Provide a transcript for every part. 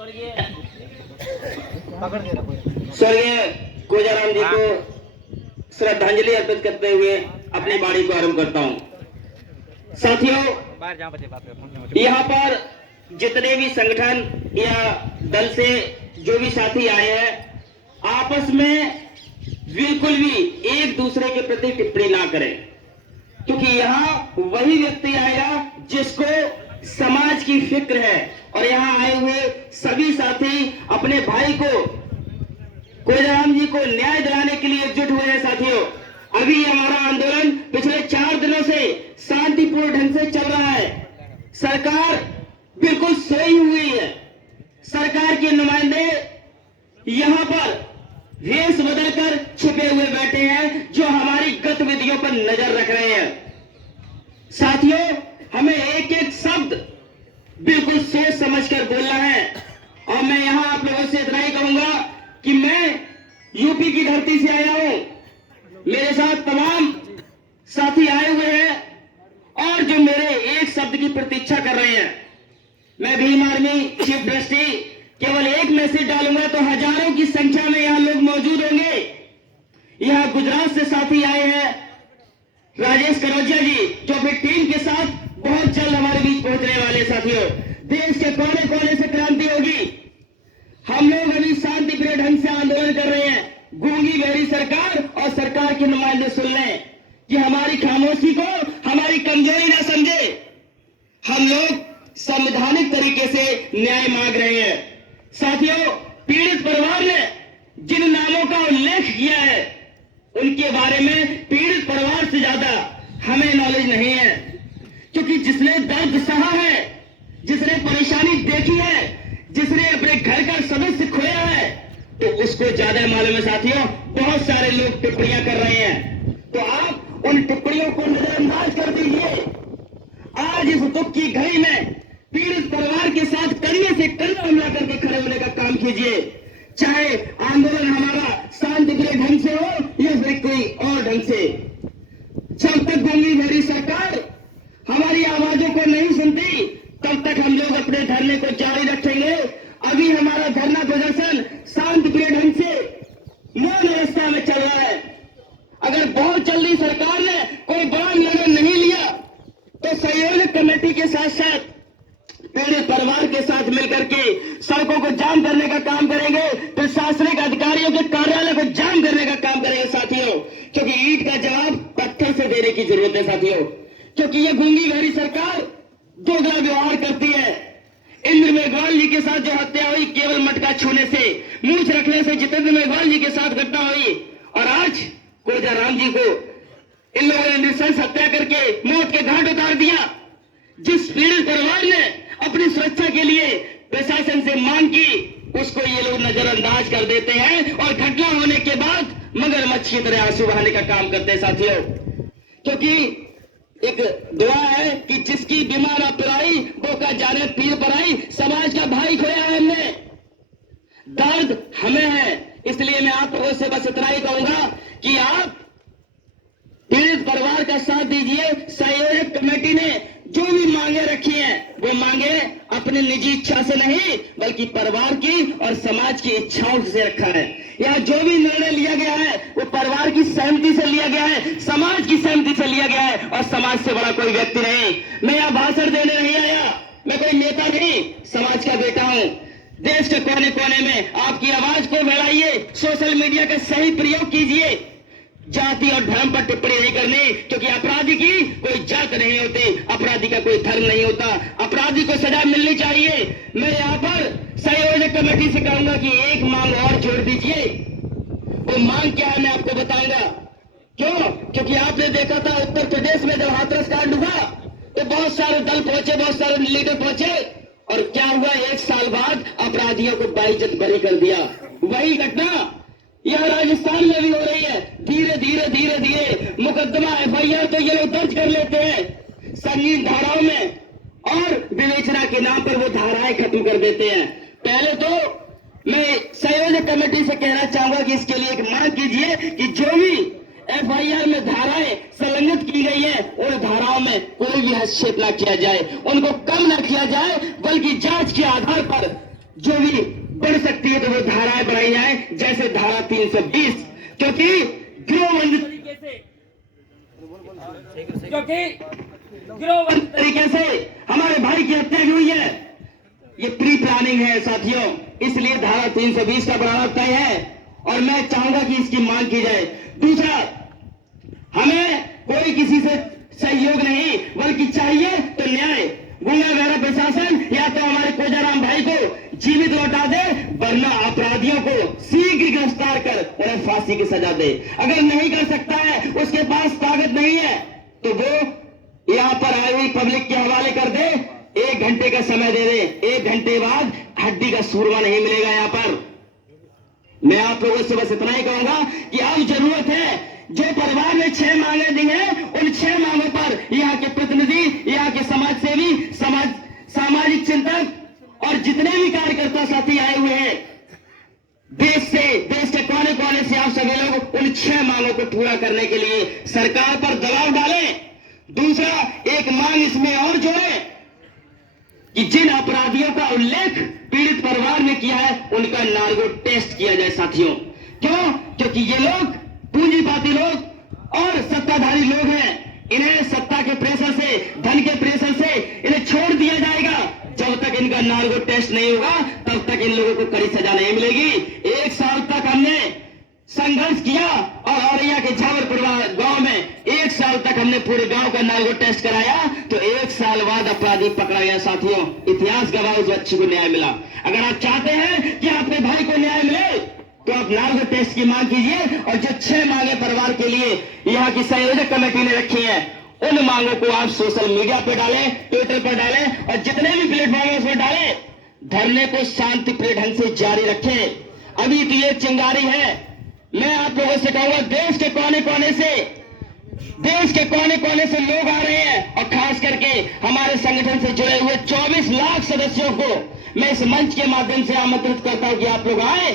स्वर्गीय कोजाराम जी को श्रद्धांजलि अर्पित करते हुए अपनी वाणी को आरंभ करता हूं। साथियों, यहाँ पर जितने भी संगठन या दल से जो भी साथी आए हैं, आपस में बिल्कुल भी एक दूसरे के प्रति टिप्पणी ना करें, क्योंकि यहाँ वही व्यक्ति आएगा जिसको समाज की फिक्र है। और यहाँ आए हुए सभी साथी अपने भाई को, कोजाराम जी को न्याय दिलाने के लिए एकजुट हुए हैं। साथियों, अभी हमारा आंदोलन पिछले 4 दिनों से शांतिपूर्ण ढंग से चल रहा है। सरकार बिल्कुल सोई हुई है। सरकार के नुमाइंदे यहाँ पर वेश बदलकर छिपे हुए बैठे हैं, जो हमारी गतिविधियों पर नजर रख रहे हैं। साथियों, हमें एक एक शब्द बिल्कुल सोच समझकर बोलना है। और मैं यहां आप लोगों से इतना ही कहूंगा कि मैं यूपी की धरती से आया हूं, मेरे साथ तमाम साथी आए हुए हैं और जो मेरे एक शब्द की प्रतीक्षा कर रहे हैं। मैं भीम आर्मी चीफ ट्रस्टी केवल एक मैसेज डालूंगा तो हजारों की संख्या में यहां लोग मौजूद होंगे। यहां गुजरात से साथी आए हैं, राजेश कनौजिया जी, जो अपनी टीम के साथ बहुत जल्द हमारे बीच पहुंचने वाले। साथियों, देश के कोने कोने से क्रांति होगी। हम लोग अभी शांतिप्रिय ढंग से आंदोलन कर रहे हैं। गूंगी बहरी सरकार और सरकार के नुमाइंदे सुन लें कि हमारी खामोशी को हमारी कमजोरी ना समझे। हम लोग संवैधानिक तरीके से न्याय मांग रहे हैं। साथियों, पीड़ित परिवार ने जिन नामों का उल्लेख किया है, उनके बारे में पीड़ित परिवार से ज्यादा हमें नॉलेज नहीं है, क्योंकि जिसने दर्द सहा है, जिसने परेशानी देखी है, जिसने अपने घर का सदस्य खोया है, तो उसको ज्यादा मालूम है। साथियों, बहुत सारे लोग टिप्पणियां कर रहे हैं, तो आप उन टिप्पणियों को नजरअंदाज कर दीजिए। आज इस दुख की घड़ी में पीड़ित परिवार के साथ कंधे से कंधा मिला करके खड़े होने का काम कीजिए। चाहे आंदोलन हमारा शांतिप्रिय ढंग से हो या फिर कोई और ढंग से। जब तक गूंगी बहरी सरकार हमारी आवाजों को नहीं सुनती, तब तक हम लोग अपने धरने को जारी रखेंगे। अभी हमारा धरना प्रदर्शन शांतिप्रिय ढंग से मौन अवस्था में चल रहा है। अगर बहुत जल्दी सरकार ने कोई बड़ा निर्णय नहीं लिया, तो संयोजक कमेटी के साथ साथ पीड़ित परिवार के साथ मिलकर के सड़कों को जाम करने का काम करेंगे, प्रशासनिक अधिकारियों के कार्यालय को जाम करने का काम करेंगे। साथियों, क्योंकि ईंट का जवाब पत्थर से देने की जरूरत है। साथियों, क्योंकि ये गूंगी बहरी सरकार दोगला व्यवहार करती है। इंद्र मेघवाल जी के साथ जो हत्या हुई केवल मटका छूने से, मूछ रखने से जितेंद्र मेघवाल जी के साथ घटना हुई, और आज कोजाराम जी को इन लोगों ने नृशंस हत्या करके मौत के घाट उतार दिया। जिस पीड़ित परिवार ने अपनी सुरक्षा के लिए प्रशासन से मांग की, उसको ये लोग नजरअंदाज कर देते हैं और घटना होने के बाद मगरमच्छ की तरह आंसू बहाने का काम करते हैं। साथियों, क्योंकि एक दुआ है कि जिसकी बीमार आप पिलाई वो का जाने पीर पराई। समाज का भाई खोया है हमने, दर्द हमें है। इसलिए मैं आप लोगों से बस इतना ही कहूंगा कि आप पीड़ित परिवार का साथ दीजिए। संयोजक कमेटी ने जो भी मांगे रखी हैं, वो मांगे अपनी निजी इच्छा से नहीं, बल्कि परिवार की और समाज की इच्छाओं से रखा है। यहाँ जो भी निर्णय लिया गया है, वो परिवार की सहमति से लिया गया है, समाज की सहमति से लिया गया है, और समाज से बड़ा कोई व्यक्ति नहीं। मैं यहाँ भाषण देने नहीं आया, मैं कोई नेता नहीं, समाज का बेटा हूँ। देश के कोने कोने में आपकी आवाज को बढ़ाइए, सोशल मीडिया का सही प्रयोग कीजिए। जाति और धर्म पर टिप्पणी नहीं करनी, क्योंकि अपराधी की कोई जात नहीं होती, अपराधी का कोई धर्म नहीं होता। अपराधी को सजा मिलनी चाहिए। मैं यहाँ पर संयोजक कमेटी से कहूंगा कि एक मांग और जोड़ दीजिए। वो मांग क्या है मैं आपको बताऊंगा। क्यों? क्योंकि आपने देखा था उत्तर प्रदेश में जब हाथरस कांड हुआ, तो बहुत सारे दल पहुंचे, बहुत सारे लीडर पहुंचे, और क्या हुआ, 1 साल बाद अपराधियों को बाइज्जत बरी कर दिया। वही घटना यह राजस्थान में भी हो रही है। धीरे धीरे धीरे धीरे मुकदमा एफआईआर तो ये लोग दर्ज कर लेते हैं संगीन धाराओं में, और विवेचना के नाम पर वो धाराएं खत्म कर देते हैं। पहले तो मैं संयोजक कमेटी से कहना चाहूंगा कि इसके लिए एक मांग कीजिए कि जो भी एफआईआर में धाराएं संलग्नित की गई है, उन धाराओं में कोई भी हस्तक्षेप न किया जाए, उनको कम न किया जाए, बल्कि जांच के आधार पर जो भी बढ़ सकती है तो वो धाराएं बढ़ाई जाए, जैसे धारा 320, क्योंकि गिरोहबंद तरीके से हमारे भाई की हत्या हुई है। ये प्री प्लानिंग है साथियों, इसलिए धारा 320 का प्रावधान तय है और मैं चाहूंगा कि इसकी मांग की जाए। दूसरा, हमें कोई किसी से सहयोग नहीं, बल्कि चाहिए तो न्याय। गुंडागर्द प्रशासन या तो हमारे कोजाराम भाई को जीवित लौटा दे, वरना अपराधियों को शीघ्र गिरफ्तार कर उन्हें फांसी की सजा दे। अगर नहीं कर सकता है, उसके पास ताकत नहीं है, तो वो यहां पर आई हुई पब्लिक के हवाले कर दे, 1 घंटे का समय दे दे, 1 घंटे बाद हड्डी का सूरमा नहीं मिलेगा। यहां पर मैं आप लोगों से बस इतना ही कहूंगा कि अब जरूरत है, जो परिवार ने 6 मांगे दी हैं, उन 6 मांगों पर यहाँ के प्रतिनिधि, यहाँ के समाज सेवी, सामाजिक चिंतक और जितने भी कार्यकर्ता साथी आए हुए हैं देश के कोने कोने से, आप सभी लोग उन 6 मांगों को पूरा करने के लिए सरकार पर दबाव डालें। दूसरा, एक मांग इसमें और जोड़े कि जिन अपराधियों का उल्लेख पीड़ित परिवार ने किया है, उनका नार्को टेस्ट किया जाए साथियों। क्यों? क्योंकि ये लोग पूंजीपाती लोग और सत्ताधारी लोग हैं। इन्हें सत्ता के प्रेशर से, धन के प्रेशर से इन्हें छोड़ दिया जाएगा। जब तक इनका नार्को टेस्ट नहीं होगा, तब तक इन लोगों को कड़ी सजा नहीं मिलेगी। 1 साल तक हमने संघर्ष किया और औरैया के झावरपुर गांव में 1 साल तक हमने पूरे गांव का नार्को टेस्ट कराया, तो 1 साल बाद अपराधी पकड़ा गया साथियों। इतिहास गवाह, उस बच्ची को न्याय मिला। अगर आप चाहते हैं कि अपने भाई को न्याय मिले, तो आप नार्को टेस्ट की मांग कीजिए और जो 6 मांगे परिवार के लिए यहाँ की संयोजक कमेटी ने रखी है, उन मांगों को आप सोशल मीडिया पे डालें, ट्विटर पर डालें और जितने भी प्लेटफॉर्म है उसमें डालें। धरने को शांतिप्रिय ढंग से जारी रखें। अभी तो ये चिंगारी है। मैं आप लोगों से कहूंगा, देश के कोने कोने से लोग आ रहे हैं और खास करके हमारे संगठन से जुड़े हुए 24 लाख सदस्यों को मैं इस मंच के माध्यम से आमंत्रित करता हूं कि आप लोग आए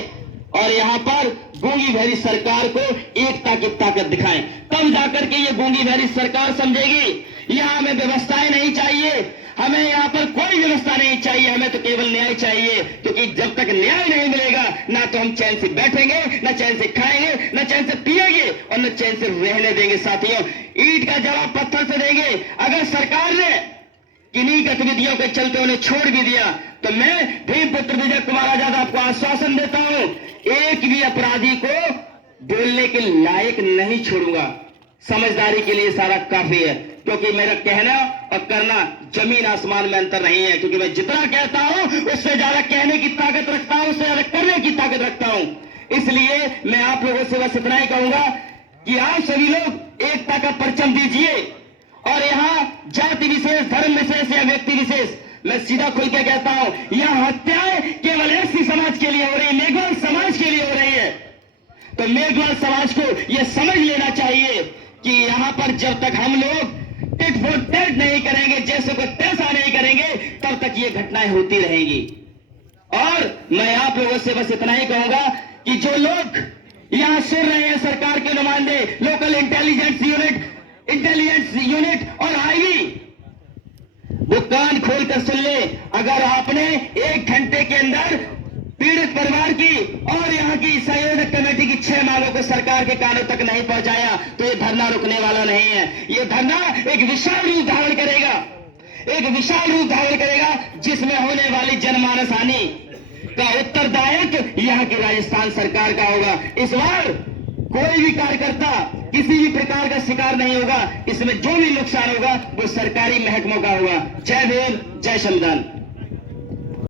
और यहां पर गूंगी बहरी सरकार को एकता की ताकत दिखाएं। तब जाकर के ये गूंगी बहरी सरकार समझेगी, यहां हमें व्यवस्थाएं नहीं चाहिए, हमें यहां पर कोई व्यवस्था नहीं चाहिए, हमें तो केवल न्याय चाहिए। क्योंकि जब तक न्याय नहीं मिलेगा, ना तो हम चैन से बैठेंगे, ना चैन से खाएंगे, ना चैन से पिएंगे और न चैन से रहने देंगे साथियों। ईंट का जवाब पत्थर से देंगे। अगर सरकार ने किन्हीं गतिविधियों के चलते उन्हें छोड़ भी दिया, तो मैं भीमपुत्र विजय कुमार आजाद आपको आश्वासन देता हूं, एक भी अपराधी को बोलने के लायक नहीं छोड़ूंगा। समझदारी के लिए सारा काफी है, क्योंकि मेरा कहना और करना जमीन आसमान में अंतर नहीं है। क्योंकि मैं जितना कहता हूं उससे ज्यादा कहने की ताकत रखता हूं, उससे ज्यादा करने की ताकत रखता हूं। इसलिए मैं आप लोगों से बस इतना ही कहूंगा कि आप सभी लोग एकता का परचम दीजिए और यहाँ जाति विशेष, धर्म विशेष या व्यक्ति विशेष, मैं सीधा खुल के कहता हूं, यह हत्याएं केवल ऐसी समाज के लिए हो रही है, मेघवाल समाज के लिए हो रही है। तो मेघवाल समाज को यह समझ लेना चाहिए कि यहां पर जब तक हम लोग टिट फॉर टैट नहीं करेंगे, जैसे को तैसा नहीं करेंगे, तब तक ये घटनाएं होती रहेंगी। और मैं आप लोगों से बस इतना ही कहूंगा कि जो लोग यहां सुन रहे हैं, सरकार के नुमाइंदे, लोकल इंटेलिजेंस यूनिट और आईवी, वो कान खोलकर सुन ले। अगर आपने 1 घंटे के अंदर पीड़ित परिवार की और यहाँ की संयोजक कमेटी की 6 मांगों को सरकार के कानों तक नहीं पहुंचाया, तो ये धरना रुकने वाला नहीं है। ये धरना एक विशाल रूप धारण करेगा, जिसमें होने वाली जनमानस हानि का उत्तरदायित्व यहाँ की राजस्थान सरकार का होगा। इस बार कोई भी कार्यकर्ता किसी भी प्रकार का शिकार नहीं होगा। इसमें जो भी नुकसान होगा वो सरकारी महकमों का होगा। जय भीम, जय संविधान।